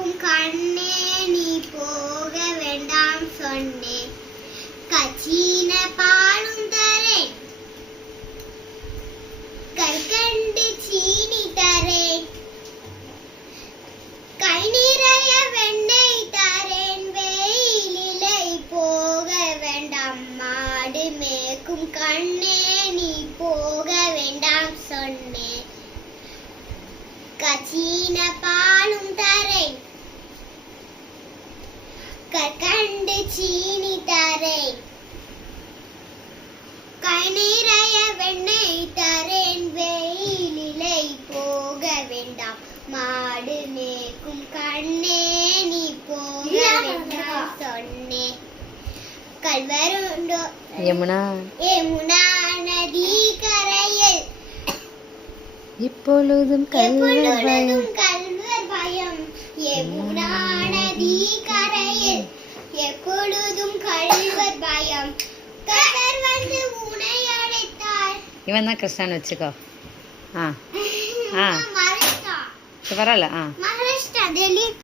மேக்கும் கண்ணே நீ போக வேண்டாம் சொன்னேன். கச்சீன பாலும் தரேன், கற்கண்டு சீனி தரேன், கை நிறைய வெண்ணெய் தரேன். வெயிலிலை போக வேண்டாம், மாடு மேக்கும் கண்ணே நீ போக வேண்டாம் சொன்னேன். கச்சீன பாலும் தரேன், கற்கண்டு சீனி தரேன், கை நிறைய வெண்ணெய் தரேன். வெயிலிலை போக வேண்டாம், மாடு மேய்க்கும் கண்ணே நீ போக வேண்டாம் சொன்னேன். கல்வருண்டோ யமுனா நதி கரையில் இப்பொழுதும் கல்வர் பயம். யமுனா நதி கரையில் எப்பொழுதும் கல்வர் பயம். கல்வர் வந்து உன்னை அழைத்தார். இவன் தான் கிருஷ்ணன் வச்சுக்கோ. ஆ மகாராஷ்டிரா பரவாயில்ல. மகாராஷ்டிரா டெல்லி